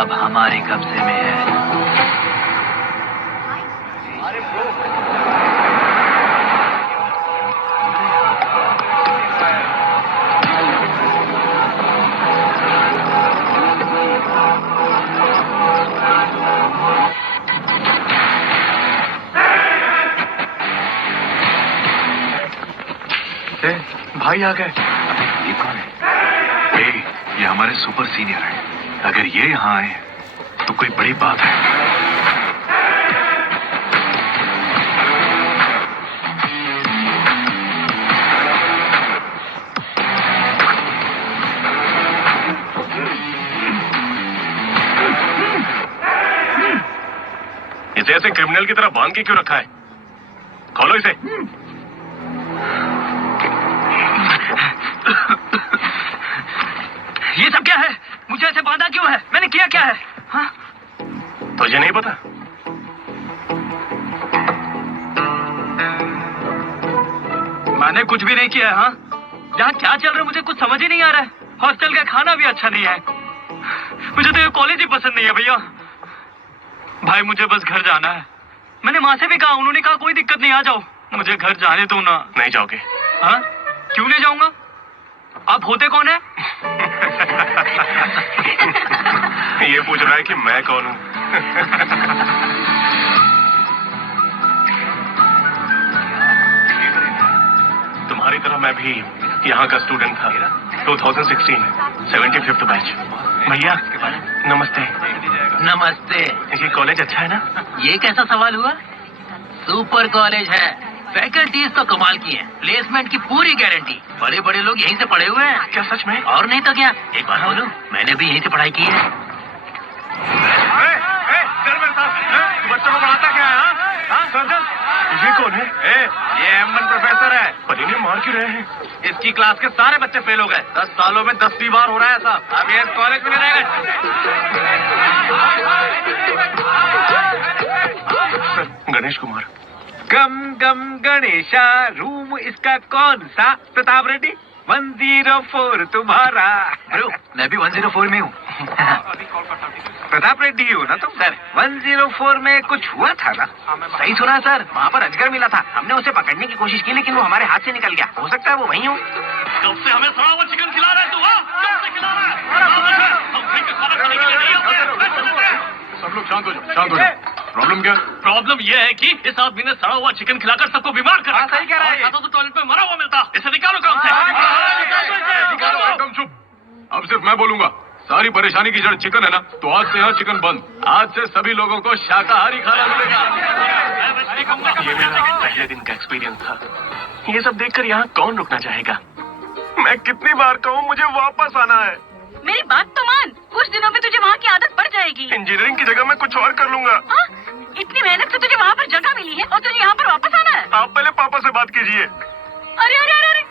अब हमारे कब्जे में है। भाई आ गए। ये कौन है? ये हमारे सुपर सीनियर हैं। अगर ये यहाँ आए तो कोई बड़ी बात है। इसे ऐसे क्रिमिनल की तरह बांध के क्यों रखा है? खोलो इसे। ये सब क्या है? मुझे ऐसे बांधा क्यों है? मैंने किया क्या है? हाँ? तुझे नहीं पता? मैंने कुछ भी नहीं किया है। हाँ? यहाँ क्या चल रहा है मुझे कुछ समझ ही नहीं आ रहा है। हॉस्टल का खाना भी अच्छा नहीं है। मुझे तो ये कॉलेज ही पसंद नहीं है भैया। भाई मुझे बस घर जाना है। मैंने माँ से भी कहा, उन्होंने कहा कोई दिक्कत नहीं, आ जाओ। मुझे घर जाने दो ना। नहीं जाओगे? हाँ? क्यों नहीं जाऊंगा? आप होते कौन है? ये पूछ रहा है कि मैं कौन हूँ। तुम्हारी तरह मैं भी यहाँ का स्टूडेंट था। 2016 75th बैच। भैया नमस्ते। नमस्ते। ये कॉलेज अच्छा है ना? ये कैसा सवाल हुआ? सुपर कॉलेज है। फैकल्टीज तो कमाल की हैं। प्लेसमेंट की पूरी गारंटी। बड़े बड़े लोग यहीं से पढ़े हुए हैं। क्या सच में? और नहीं तो क्या। एक बात बोलूं, मैंने भी यहीं से पढ़ाई की है। बच्चों को पढ़ाता क्या है? ये कौन है? ये एमन प्रोफेसर है। पर इन्हें मार क्यों रहे हैं? इसकी क्लास के सारे बच्चे फेल हो गए। 10 सालों में 10वीं बार हो रहा है ऐसा। अब ये कॉलेज में नहीं रहेगा। गणेश कुमार। गम गम गणेशा। रूम इसका कौन सा? प्रताप रेड्डी। 104 तुम्हारा। ब्रो, मैं भी 104 में हूँ। प्रताप रेड्डी ही हो ना तुम? सर 104 में कुछ हुआ था ना? सही सुना है सर। वहाँ पर अजगर मिला था। हमने उसे पकड़ने की कोशिश की लेकिन वो हमारे हाथ से निकल गया। हो सकता है वो वही हो। कब से हमें सड़ा हुआ चिकन खिला रहा है तू? कब से खिला रहा है? हम फ्री का खाना खाने के लिए नहीं आते। सब लोग शांत हो जाओ, शांत हो जाओ। प्रॉब्लम क्या? प्रॉब्लम यह है कि इस आदमी ने सड़ा हुआ चिकन खिलाकर सबको बीमार कर रखा। सही कह रहा है। खाता तो टॉयलेट में मरा हुआ मिलता। इसे निकालो काम से। एकदम चुप। अब सिर्फ मैं बोलूंगा। सारी परेशानी की जड़ चिकन है ना, तो आज से यहाँ चिकन बंद। आज से सभी लोगों को शाकाहारी खाना मिलेगा। ये मेरा पहले दिन का एक्सपीरियंस था। ये सब देखकर यहाँ कौन रुकना चाहेगा? मैं कितनी बार कहूँ मुझे वापस आना है। मेरी बात तो मान। कुछ दिनों में तुझे वहाँ की आदत पड़ जाएगी। इंजीनियरिंग की जगह मैं कुछ और कर लूंगा। हाँ? इतनी मेहनत से तुझे वहाँ पर जगह मिली है और तुझे यहाँ पर वापस आना है? आप पहले पापा से बात कीजिए। अरे अरे अरे अरे।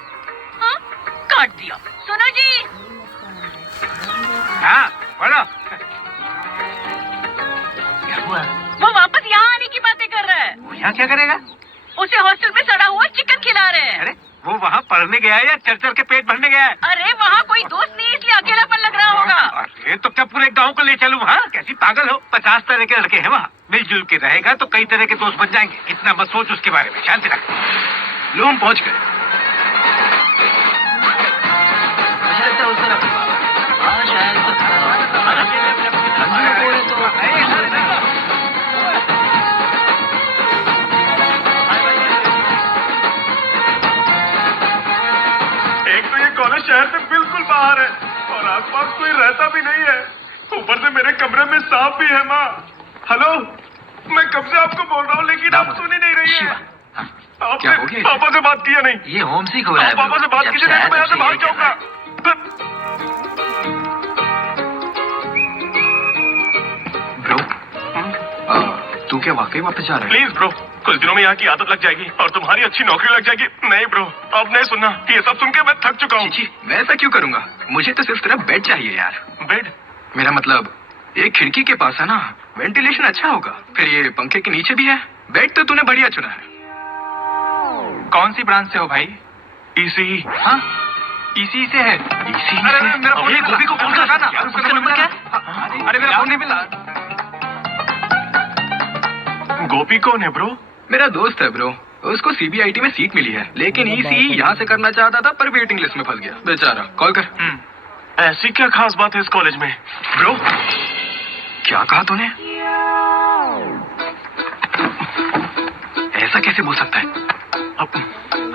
हाँ? काट दिया। सुनो जी। हाँ बोलो। क्या हुआ? वो वापस यहाँ आने की बातें कर रहा है। वो यहाँ क्या करेगा? उसे हॉस्टल में सड़ा हुआ चिकन खिला रहे हैं। अरे वो वहाँ पढ़ने गया है या चल के पेट भरने गया है? अरे वहाँ कोई दोस्त नहीं इसलिए अकेलापन लग रहा होगा। अरे तो क्या पूरे गांव को ले चलूं? हाँ कैसी पागल हो? 50 तरह के लड़के हैं वहाँ। मिलजुल के रहेगा तो कई तरह के दोस्त बन जाएंगे। इतना मत सोच उसके बारे में। शांति रख। लो हम पहुंच गए। मुझे लगता है उस तरफ। हाँ शायद तो एक तो ये कॉलेज शहर से बिल्कुल बाहर है और आसपास कोई रहता भी नहीं है। ऊपर से मेरे कमरे में सांप भी है। माँ हेलो, मैं कब से आपको बोल रहा हूँ लेकिन आप सुन ही नहीं रही है। क्या हो गया? पापा से बात किया नहीं? ये होम सिक हो रहा है। पापा से बात कीजिए नहीं तो मैं यहाँ से भाग जाऊंगा। ब्रो, तू क्या वाकई वापस जा रहा है? प्लीज ब्रो, कुछ दिनों में यहाँ की आदत लग जाएगी और तुम्हारी अच्छी नौकरी लग जाएगी। नहीं ब्रो, अब नहीं सुनना। ये सब सुन के मैं थक चुका हूँ। मैं ऐसा क्यों करूंगा? मुझे तो सिर्फ तेरा बेड चाहिए यार। बेड? मेरा मतलब ये खिड़की के पास है ना, वेंटिलेशन अच्छा होगा। फिर ये पंखे के नीचे भी है। बेड तो तूने बढ़िया चुना है। कौन सी ब्रांच से हो भाई? ईसी। हाँ ईसी से है। ईसी अरे मेरा फोन ये गोभी को फोन कर ना। उसका नंबर क्या है? अरे मेरा फोन नहीं मिला। गोपी कौन है ब्रो? मेरा दोस्त है ब्रो। उसको सीबीआईटी में सीट मिली है, लेकिन ईसी यहाँ से करना चाहता था पर वेटिंग लिस्ट में फंस गया बेचारा। कॉल कर। ऐसी क्या खास बात है इस कॉलेज में? ब्रो क्या कहा तूने? ऐसा कैसे बोल सकता है? अब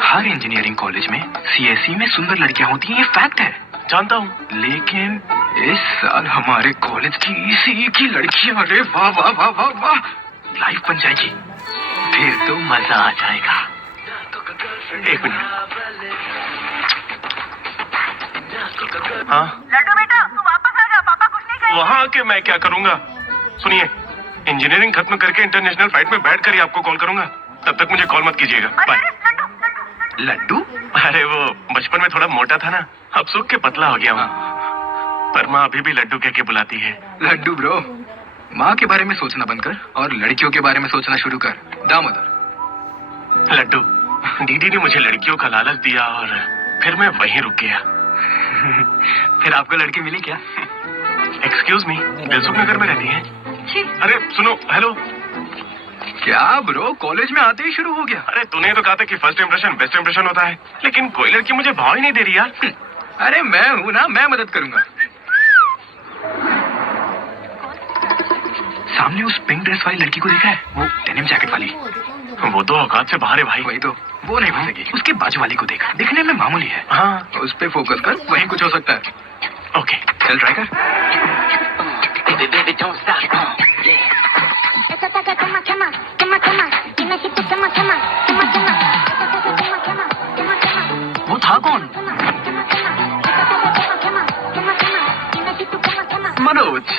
हर इंजीनियरिंग कॉलेज में सीएसई में सुंदर लड़कियां होती हैं, ये फैक्ट है। जानता हूँ, लेकिन इस साल हमारे कॉलेज की ईसी की लड़कियां, अरे वाह वाह वाह वाह वाह, लाइफ बन जाएगी। फिर तो मजा आ जाएगा। एक मिनट। हाँ, लड्डू बेटा तू वापस आ जा, पापा कुछ नहीं कहेंगे। वहाँ आके मैं क्या करूँगा? सुनिए, इंजीनियरिंग खत्म करके इंटरनेशनल फ्लाइट में बैठकर ही आपको कॉल करूंगा। तब तक मुझे कॉल मत कीजिएगा। बाय। लड्डू? अरे वो बचपन में थोड़ा मोटा था ना, अब सूख के पतला हो गया हूँ। पर माँ अभी भी लड्डू कह के बुलाती है। लड्डू ब्रो, माँ के बारे में सोचना बंद कर और लड़कियों के बारे में सोचना शुरू कर। दामोदर। लड्डू, दीदी ने मुझे लड़कियों का लालच दिया और फिर मैं वहीं रुक गया। फिर आपको लड़की मिली क्या? एक्सक्यूज मी, दिलसुख नगर में रहती है? अरे सुनो, हेलो। क्या ब्रो, कॉलेज में आते ही शुरू हो गया? अरे तूने तो कहा था कि फर्स्ट इंप्रेशन बेस्ट इंप्रेशन होता है, लेकिन कोई लड़की मुझे भाव ही नहीं दे रही यार। अरे मैं हूँ ना, मैं मदद करूंगा। सामने उस पिंक ड्रेस वाली लड़की को देखा है? वो डेनिम जैकेट वाली। वो तो औकात से बाहर है भाई। वही तो, वो नहीं फंसेगी। उसके बाजू वाली को देख, दिखने में मामूली है। हाँ, उस पे फोकस कर, वहीं कुछ हो सकता है। ओके, चल ट्राई कर। वो था कौन? मनोज।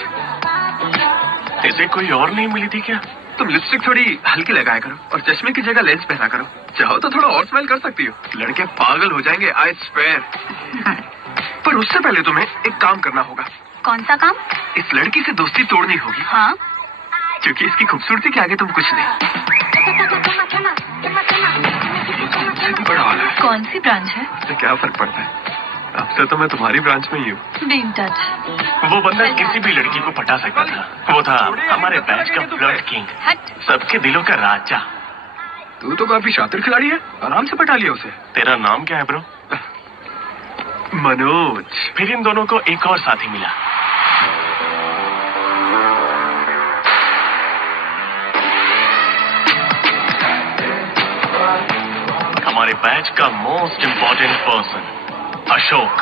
ऐसे कोई और नहीं मिली थी क्या? तुम लिपस्टिक थोड़ी हल्की लगाया करो और चश्मे की जगह लेंस पहना करो। चाहो तो थोड़ा और स्माइल कर सकती हो, लड़के पागल हो जाएंगे, आई स्वेयर। पर उससे पहले तुम्हें एक काम करना होगा। कौन सा काम? इस लड़की से दोस्ती तोड़नी होगी। हाँ, क्योंकि इसकी खूबसूरती के आगे तुम कुछ नहीं। तुमसे भी बड़ा वाला है। कौन सी ब्रांच है? उससे क्या फर्क पड़ता है? अब से तो मैं तुम्हारी ब्रांच में ही हूँ। Be in touch. वो बंदा किसी भी लड़की को पटा सकता था। वो था हमारे बैच का फ्लर्ट किंग, हट। सबके दिलों का राजा। तू तो काफी शातिर खिलाड़ी है, आराम से पटा लिया उसे। तेरा नाम क्या है ब्रो? मनोज। फिर इन दोनों को एक और साथी मिला। हमारे बैच का मोस्ट इम्पोर्टेंट पर्सन अशोक।